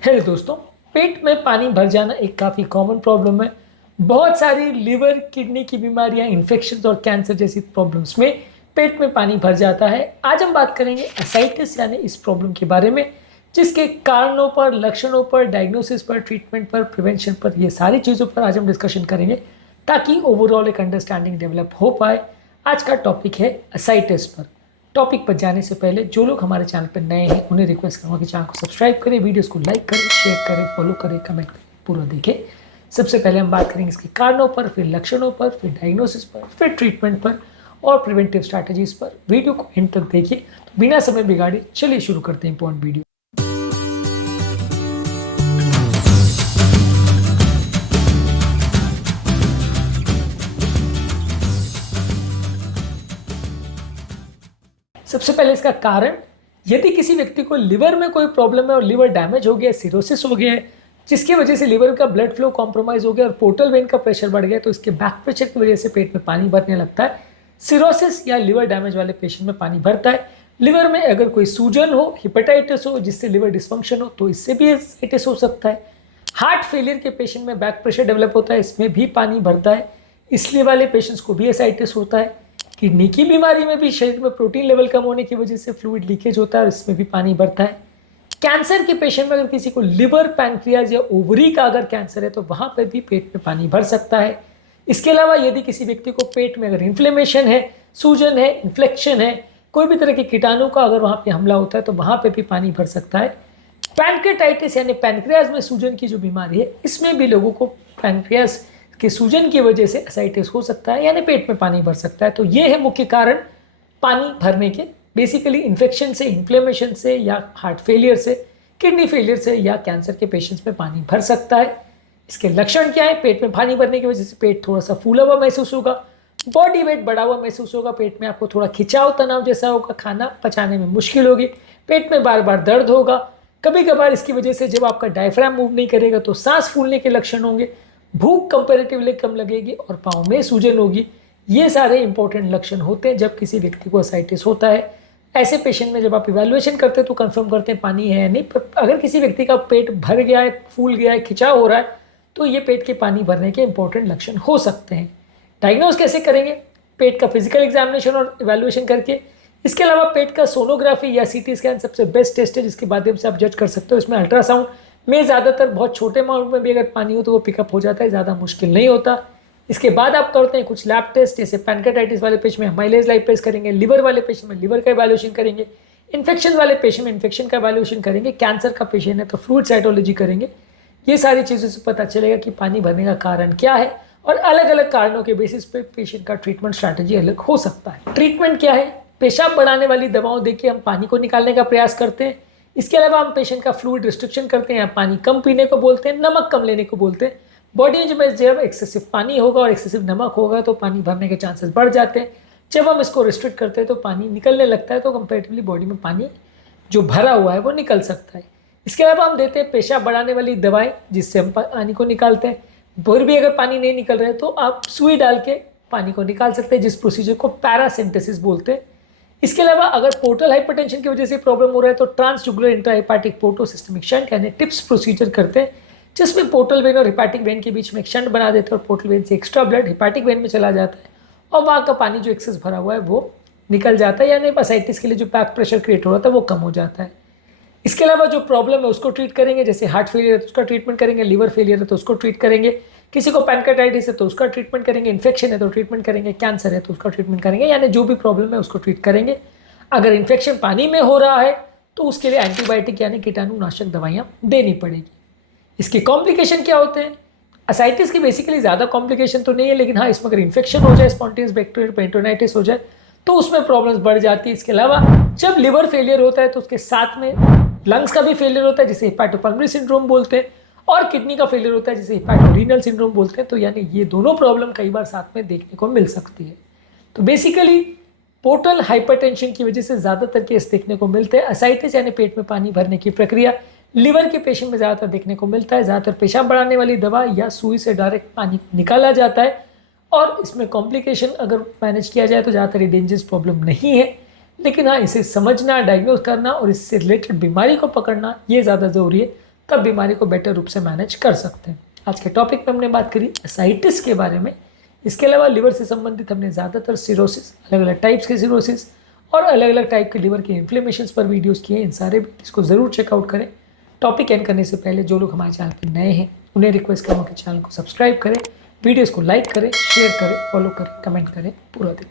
Hello दोस्तों, पेट में पानी भर जाना एक काफ़ी कॉमन प्रॉब्लम है। बहुत सारी लिवर, किडनी की बीमारियां, इन्फेक्शंस और कैंसर जैसी प्रॉब्लम्स में पेट में पानी भर जाता है। आज हम बात करेंगे एसाइटिस यानी इस प्रॉब्लम के बारे में, जिसके कारणों पर, लक्षणों पर, डायग्नोसिस पर, ट्रीटमेंट पर, प्रिवेंशन पर, ये सारी चीज़ों पर आज हम डिस्कशन करेंगे ताकि ओवरऑल एक अंडरस्टैंडिंग डेवलप हो पाए। आज का टॉपिक है एसाइटिस पर। टॉपिक पर जाने से पहले जो लोग हमारे चैनल पर नए हैं उन्हें रिक्वेस्ट करूँगा कि चैनल को सब्सक्राइब करें, वीडियोस को लाइक करें, शेयर करें, फॉलो करें, कमेंट करें, पूरा देखें। सबसे पहले हम बात करेंगे इसके कारणों पर, फिर लक्षणों पर, फिर डायग्नोसिस पर, फिर ट्रीटमेंट पर और प्रिवेंटिव स्ट्रैटेजीज पर। वीडियो को एंड तक देखिए। तो बिना समय बिगाड़े चलिए शुरू करते हैं इंपॉर्टेंट वीडियो। सबसे पहले इसका कारण, यदि किसी व्यक्ति को लिवर में कोई प्रॉब्लम है और लिवर डैमेज हो गया, सिरोसिस हो गया है, जिसकी वजह से लिवर का ब्लड फ्लो कॉम्प्रोमाइज हो गया और पोर्टल वेन का प्रेशर बढ़ गया, तो इसके बैक प्रेशर की वजह से पेट में पानी भरने लगता है। सिरोसिस या लिवर डैमेज वाले पेशेंट में पानी भरता है। लिवर में अगर कोई सूजन हो, हिपेटाइटिस हो जिससे लिवर डिस्फंक्शन हो, तो इससे भी एसाइटिस हो सकता है। हार्ट फेलियर के पेशेंट में बैक प्रेशर डेवलप होता है, इसमें भी पानी भरता है, इसलिए वाले पेशेंट्स को भी एसाइटिस होता है। किडनी की बीमारी में भी शरीर में प्रोटीन लेवल कम होने की वजह से फ्लूइड लीकेज होता है और इसमें भी पानी भरता है। कैंसर के पेशेंट में अगर किसी को लिवर, पैंक्रियाज या ओवरी का अगर कैंसर है तो वहां पर भी पेट में पानी भर सकता है। इसके अलावा यदि किसी व्यक्ति को पेट में अगर इन्फ्लेमेशन है, सूजन है, इन्फ्लेक्शन है, कोई भी तरह के कीटाणु का अगर वहां पे हमला होता है तो वहां पे भी पानी भर सकता है। पैंक्रेटाइटिस यानी पैंक्रियाज में सूजन की जो बीमारी है, इसमें भी लोगों को पैंक्रियाज के सूजन की वजह से एसाइटिस हो सकता है, यानी पेट में पानी भर सकता है। तो ये है मुख्य कारण पानी भरने के। बेसिकली इन्फेक्शन से, इन्फ्लेमेशन से या हार्ट फेलियर से, किडनी फेलियर से या कैंसर के पेशेंट्स में पानी भर सकता है। इसके लक्षण क्या है? पेट में पानी भरने की वजह से पेट थोड़ा सा फूला हुआ महसूस होगा, बॉडी वेट बढ़ा हुआ महसूस होगा, पेट में आपको थोड़ा खिंचाव, तनाव जैसा होगा, खाना पचाने में मुश्किल होगी, पेट में बार बार दर्द होगा। कभी कभार इसकी वजह से जब आपका डायफ्राम मूव नहीं करेगा तो सांस फूलने के लक्षण होंगे, भूख कंपैरेटिवली कम लगेगी और पाँव में सूजन होगी। ये सारे इंपॉर्टेंट लक्षण होते हैं जब किसी व्यक्ति को एसाइटिस होता है। ऐसे पेशेंट में जब आप इवैल्यूएशन करते हैं तो कंफर्म करते हैं पानी है या नहीं। अगर किसी व्यक्ति का पेट भर गया है, फूल गया है, खिंचाव हो रहा है, तो ये पेट के पानी भरने के इंपॉर्टेंट लक्षण हो सकते हैं। डायग्नोज कैसे करेंगे? पेट का फिजिकल एग्जामिनेशन और इवैल्यूएशन करके। इसके अलावा पेट का सोनोग्राफी या सीटी स्कैन सबसे बेस्ट टेस्ट है जिसके माध्यम से आप जज कर सकते हो। इसमें अल्ट्रासाउंड में ज़्यादातर बहुत छोटे अमाउंट में भी अगर पानी हो तो वो पिकअप हो जाता है, ज़्यादा मुश्किल नहीं होता। इसके बाद आप करते हैं कुछ लैब टेस्ट, जैसे पैंक्रेटाइटिस वाले पेशेंट में अमाइलेज लाइपेज करेंगे, लिवर वाले पेशेंट में लिवर का इवैल्यूएशन करेंगे, इन्फेक्शन वाले पेशेंट में इन्फेक्शन का इवैल्यूएशन करेंगे, कैंसर का पेशेंट है तो फ्लूइड साइटोलॉजी करेंगे। ये सारी चीज़ों से पता चलेगा कि पानी भरने का कारण क्या है और अलग अलग कारणों के बेसिस पे पेशेंट का ट्रीटमेंट स्ट्रैटेजी अलग हो सकता है। ट्रीटमेंट क्या है? पेशाब बढ़ाने वाली दवाओं देके हम पानी को निकालने का प्रयास करते हैं। इसके अलावा हम पेशेंट का फ्लूइड रिस्ट्रिक्शन करते हैं, पानी कम पीने को बोलते हैं, नमक कम लेने को बोलते हैं। बॉडी में जब एक्सेसिव पानी होगा और एक्सेसिव नमक होगा तो पानी भरने के चांसेस बढ़ जाते हैं। जब हम इसको रिस्ट्रिक्ट करते हैं तो पानी निकलने लगता है, तो कंपेरेटिवली बॉडी में पानी जो भरा हुआ है वो निकल सकता है। इसके अलावा हम देते हैं पेशाब बढ़ाने वाली दवाएं जिससे हम पानी को निकालते हैं। फिर भी अगर पानी नहीं निकल रहा है तो आप सुई डाल के पानी को निकाल सकते हैं, जिस प्रोसीजर को पैरासिंथेसिस बोलते हैं। इसके अलावा अगर पोर्टल हाइपरटेंशन की वजह से प्रॉब्लम हो रहा है तो ट्रांसजुगुलर इंट्राहेपेटिक पोर्टोसिस्टमिक शंट यानी टिप्स प्रोसीजर करते हैं, जिसमें पोर्टल वेन और हिपैटिक वेन के बीच में एक शंट बना देते हैं और पोर्टल वेन से एक्स्ट्रा ब्लड हिपैटिक वेन में चला जाता है और वहाँ का पानी जो एक्सेस भरा हुआ है वो निकल जाता है, यानी एसाइटिस के लिए जो बैक प्रेशर क्रिएट हो रहा था वो कम हो जाता है। इसके अलावा जो प्रॉब्लम है उसको ट्रीट करेंगे, जैसे हार्ट फेलियर है तो उसका ट्रीटमेंट करेंगे, लिवर फेलियर है तो उसको ट्रीट करेंगे, किसी को पैंक्रेटाइटिस है तो उसका ट्रीटमेंट करेंगे, इन्फेक्शन है तो ट्रीटमेंट करेंगे, कैंसर है तो उसका ट्रीटमेंट करेंगे, यानी जो भी प्रॉब्लम है उसको ट्रीट करेंगे। अगर इन्फेक्शन पानी में हो रहा है तो उसके लिए एंटीबायोटिक यानी कीटाणुनाशक दवाइयाँ देनी पड़ेगी। इसके कॉम्प्लिकेशन क्या होते हैं? एसाइटिस की बेसिकली ज़्यादा कॉम्प्लिकेशन तो नहीं है, लेकिन हाँ, इसमें अगर इन्फेक्शन हो जाए, स्पॉन्टेनियस बैक्टीरियल पेरिटोनाइटिस हो जाए तो उसमें प्रॉब्लम्स बढ़ जाती है। इसके अलावा जब लिवर फेलियर होता है तो उसके साथ में लंग्स का भी फेलियर होता है जिसे हिपैटोपल्मोनरी सिंड्रोम बोलते हैं, और किडनी का फेलियर होता है जिसे हिपैटोरीनल सिंड्रोम बोलते हैं। तो यानी ये दोनों प्रॉब्लम कई बार साथ में देखने को मिल सकती है। तो बेसिकली पोर्टल हाइपरटेंशन की वजह से ज़्यादातर केस देखने को मिलते हैं। एसाइटिस यानी पेट में पानी भरने की प्रक्रिया लिवर के पेशेंट में ज़्यादातर देखने को मिलता है। ज़्यादातर पेशाब बढ़ाने वाली दवा या सुई से डायरेक्ट पानी निकाला जाता है और इसमें कॉम्प्लिकेशन अगर मैनेज किया जाए तो ज़्यादातर डेंजरस प्रॉब्लम नहीं है, लेकिन हाँ, इसे समझना, डायग्नोज करना और इससे रिलेटेड बीमारी को पकड़ना ये ज़्यादा ज़रूरी है तब बीमारी को बेटर रूप से मैनेज कर सकते हैं। आज के टॉपिक में हमने बात करी एसाइटिस के बारे में। इसके अलावा लिवर से संबंधित हमने ज़्यादातर सिरोसिस, अलग अलग टाइप्स के सिरोसिस और अलग अलग टाइप के लिवर के इन्फ्लेमेशंस पर वीडियोस किए। इन सारे वीडियोस को ज़रूर चेकआउट करें। टॉपिक एंड करने से पहले जो लोग हमारे चैनल पर नए हैं उन्हें रिक्वेस्ट करूँगा कि चैनल को सब्सक्राइब करें, वीडियोज़ को लाइक करें, शेयर करें, फॉलो करें, कमेंट करें। पूरा दिन